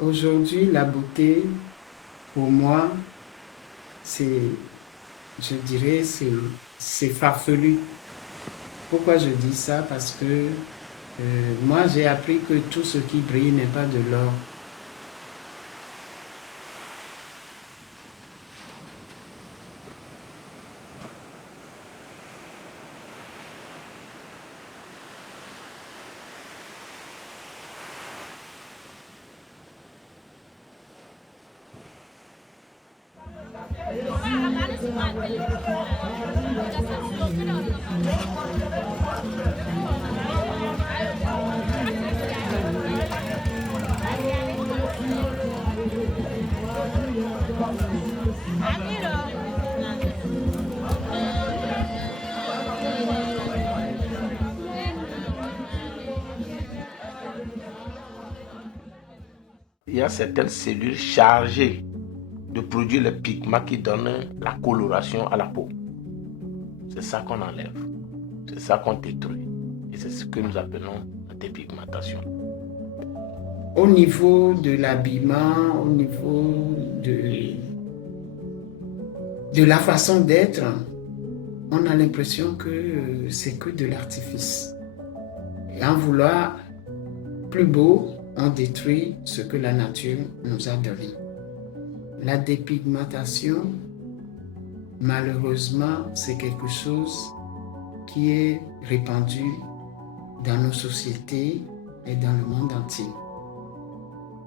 Aujourd'hui, la beauté, pour moi, c'est, je dirais, c'est farfelu. Pourquoi je dis ça? Parce que moi, j'ai appris que tout ce qui brille n'est pas de l'or. Il y a certaines cellules chargées de produire les pigments qui donnent la coloration à la peau. C'est ça qu'on enlève. C'est ça qu'on détruit. Et c'est ce que nous appelons la dépigmentation. Au niveau de l'habillement, au niveau de la façon d'être, on a l'impression que c'est que de l'artifice. Et en vouloir plus beau, on détruit ce que la nature nous a donné. La dépigmentation, malheureusement, c'est quelque chose qui est répandu dans nos sociétés et dans le monde entier.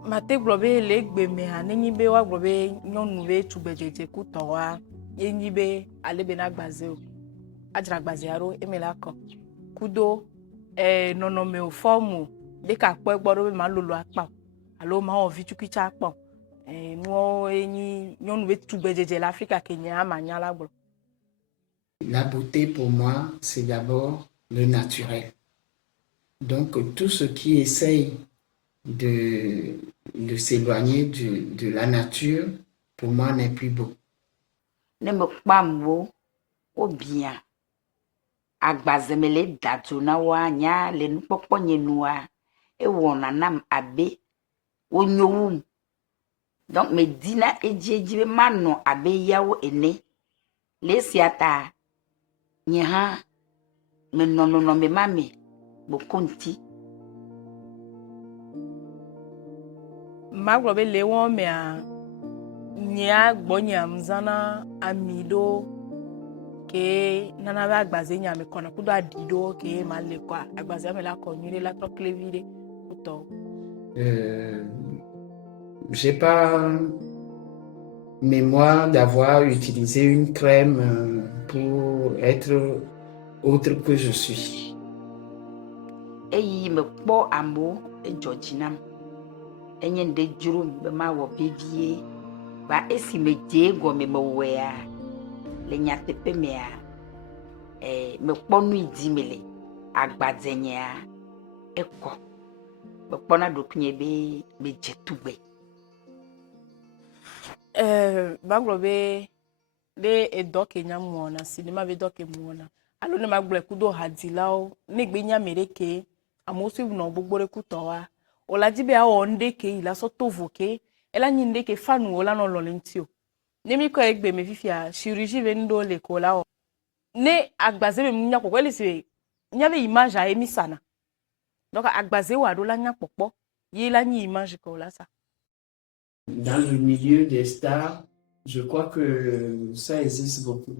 Mate gblɔ be le egbe mea nenyi be woagblɔ be nyɔnu be tugbedzedze kutɔwoa yenyi be ale be na agbaze o adzra agbazea ɖo eme la kɔ kudo nɔnɔme o fɔmu ɖeka kpɔ egbɔ ɖo be malolo akpa alo mawɔvi tukuitsa akpa nuwo yenyi nyɔnu be tugbedzedze le Afrika ke nye amanya la gblɔ. La beauté pour moi, c'est d'abord le naturel. Donc tout ce qui essaye de s'éloigner de la nature, pour moi, n'est plus beau. Ne me kpamwo o bia agbazemele dadzo na wa nya le nukpokpo nye nua e wona nam abe onyowum donc me dina ejeji be mano abe yawo ene le siata nye ha me nono me mame bokonti Magblɔ be le wɔn mea nye agbɔnya mzana ami ɖo ke nana be agbaze nya me kɔna kudo aɖi ɖo ke ma le kɔ agbazea me la kɔ nyuie ɖe la trɔ klevi ɖe kutɔ. J'ai pas mémoire d'avoir utilisé une crème pour être autre que je suis. eyi me kpɔ amo edzɔdzinam enye nde dzro be ma wɔ bevie ba esi me dze gɔme me wɔa le nyateƒe mea me kpɔ nu idi me le agbadzenya ekɔ me kpɔna ɖokuinye be me dze tugbe. Magblɔ be ɖe edɔ ke nya muɔna sinema be dɔ ke muɔna alo ne magblɔ kudo hadzilawo ne gbe nya me ɖe ke amewo si nɔ gbogbo ɖe kutɔwa o la di be awɔ nuɖe ke yi la sɔ to vo ke ela nyi nuɖe ke fanu o la nɔ lɔ le ŋuti o ne mi kɔ egbe me fifia chirurgie be nuɖewo le ko la wɔ ne agbaze be mu nya kpɔkpɔ ele si nya be image a emi sana donc agbaze wa ɖo la nya kpɔkpɔ ye la nyi image ko la sa. Dans le milieu des stars, je crois que ça existe beaucoup.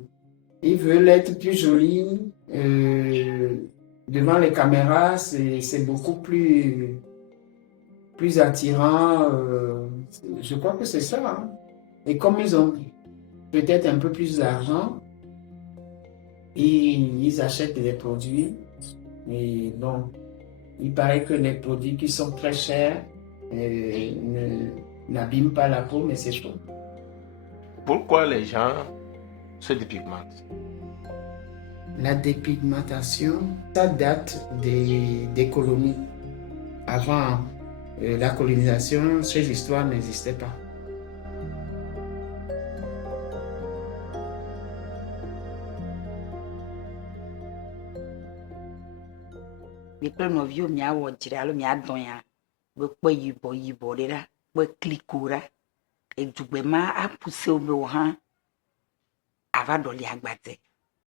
Ils veulent être plus jolis. Devant les caméras, c'est beaucoup plus attirant. Je crois que c'est ça. Hein. Et comme ils ont peut-être un peu plus d'argent, ils achètent des produits. Et bon, il paraît que les produits qui sont très chers n'abîment pas la peau, mais c'est faux. Pourquoi les gens se dépigmentent? La dépigmentation, ça date des colonies. Avant la colonisation, ces histoires n'existaient pas. Mi kple nɔviwo miawɔ dzre alo miadɔ ya be kpe yibɔ ɖe la be klikora edugbema a poussé au mehan ava doli agbadze.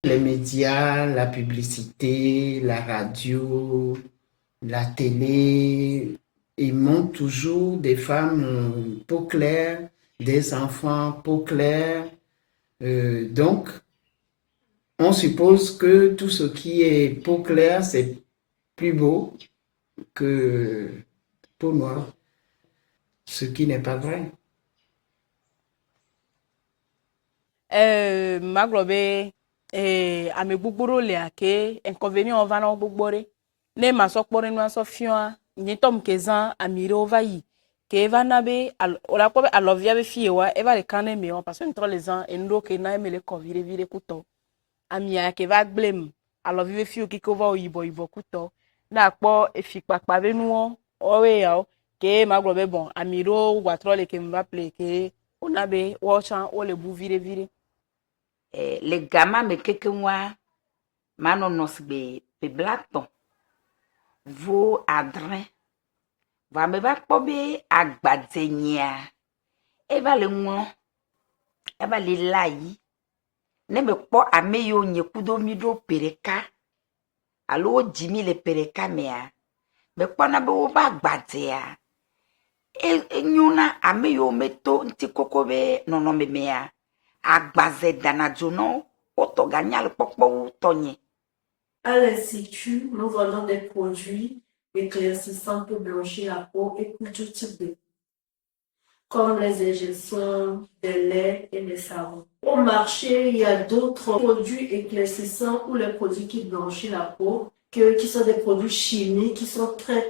Les médias, la publicité, la radio, la télé, ils montrent toujours des femmes peau claire, des enfants peau claire. Donc, on suppose que tout ce qui est peau claire, c'est plus beau que peau noire, ce qui n'est pas vrai. Maglo be ame gbogboro le ake inconvénient va na gbogbore ne ma so kpore nu so fian ni tom kezan amire ova yi ke va na be ola ko be alovia be fie wa e va le kan me on parce que entre les ans endo ke na me le ko vire kuto amia ke va glem alovia be fie ki ko va oyibo kuto na kpo efi papa be nu o we ya ke maglo be bon amiro wa tro le ke mba play ke ona be wo chan o le bu vire. Le gama me keke mwa mano nosbe pe blaton vo adrin va me va kpobe agbadzenya e va le nwo e va le lai ne me kpo ameyo nyekudo mido pereka alo jimi le pereka mea me kpo na be wo ba agbadzea e nyuna ameyo meto nti kokobe nono memea agbaze danajono otoganya le pokpo tonye. À l'Institut, nous vendons des produits éclaircissants pour blanchir la peau et pour tout type de peau, comme les injections, des laits et des savons. Au marché, il y a d'autres produits éclaircissants ou les produits qui blanchissent la peau, qui sont des produits chimiques, qui sont très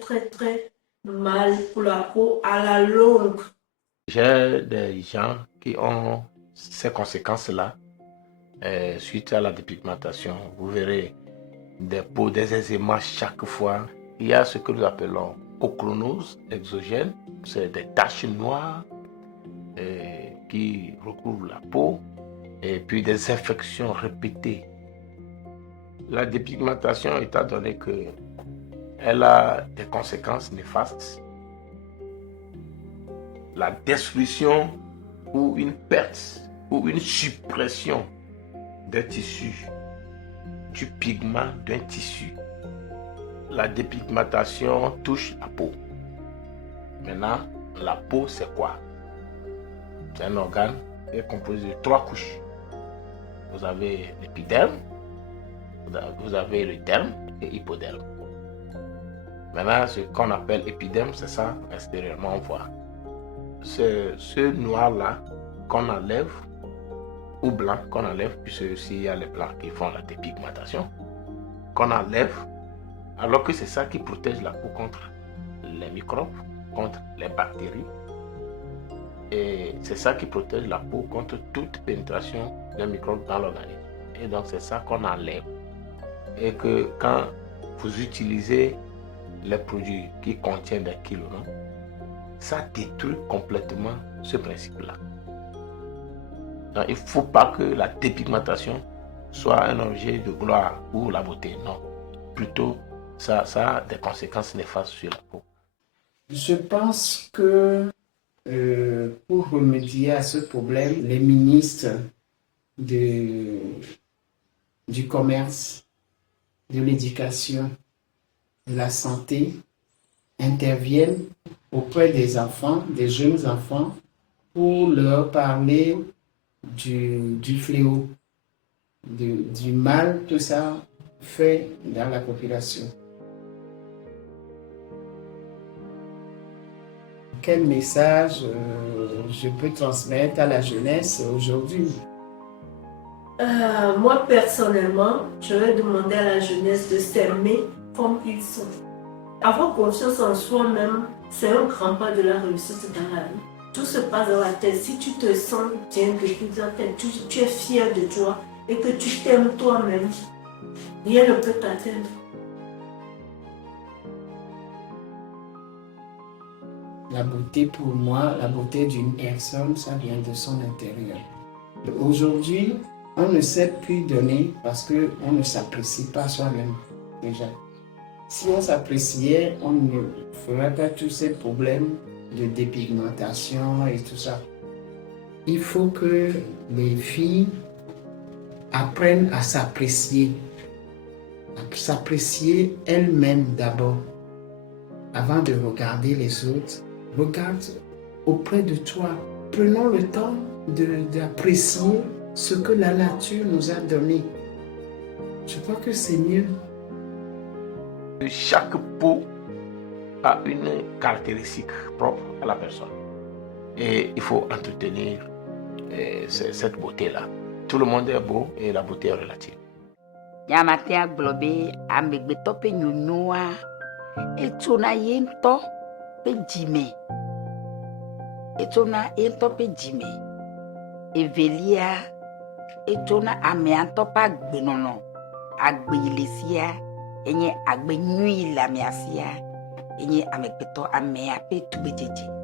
mal pour la peau à la longue. J'ai des gens qui ont ces conséquences-là suite à la dépigmentation. Vous verrez des peaux, des eczémas chaque fois. Il y a ce que nous appelons ochronose exogène. C'est des taches noires qui recouvrent la peau et puis des infections répétées. La dépigmentation, étant donné qu'elle a des conséquences néfastes, la destruction ou une perte ou une suppression d'un tissu, du pigment d'un tissu. La dépigmentation touche la peau. Maintenant, la peau, c'est quoi? C'est un organe qui est composé de 3 couches. Vous avez l'épiderme, vous avez le derme et l'hypoderme. Maintenant, ce qu'on appelle épiderme, c'est ça, extérieurement, on voit. C'est ce noir-là qu'on enlève, ou blanc qu'on enlève, puisque s'il y a les blancs qui font la dépigmentation, qu'on enlève, alors que c'est ça qui protège la peau contre les microbes, contre les bactéries. Et c'est ça qui protège la peau contre toute pénétration d'un microbe dans l'organisme. Et donc c'est ça qu'on enlève. Et que quand vous utilisez les produits qui contiennent des quinolones, ça détruit complètement ce principe-là. Donc, il ne faut pas que la dépigmentation soit un objet de gloire ou la beauté. Non. Plutôt, ça a des conséquences néfastes sur la peau. Je pense que pour remédier à ce problème, les ministres du commerce, de l'éducation, de la santé interviennent auprès des enfants, des jeunes enfants, pour leur parler du fléau, du mal que ça fait dans la population. Quel message je peux transmettre à la jeunesse aujourd'hui? Moi, personnellement, je vais demander à la jeunesse de s'aimer comme ils sont. Avoir confiance en soi-même, c'est un grand pas de la réussite dans la vie. Tout se passe dans la tête. Si tu te sens bien depuis ta tête, tu es fier de toi et que tu t'aimes toi-même, rien ne peut t'atteindre. La beauté pour moi, la beauté d'une personne, ça vient de son intérieur. Aujourd'hui, on ne sait plus donner parce qu'on ne s'apprécie pas soi-même déjà. Si on s'appréciait, on ne ferait pas tous ces problèmes de dépigmentation et tout ça. Il faut que les filles apprennent à s'apprécier elles-mêmes d'abord. Avant de regarder les autres, regarde auprès de toi. Prenons le temps d'apprécier ce que la nature nous a donné. Je crois que c'est mieux. Chaque peau a une caractéristique propre à la personne. Et il faut entretenir cette beauté-là. Tout le monde est beau et la beauté est relative. Yamatea globe amegbeto pe nyonyoa etona yento pe jime. Etona yento pe jime. Evelia etona ameanto pa gbenono. Agbe ilesia enye agbe nyui lamiasia enye amegbeto amea pe tubejeje.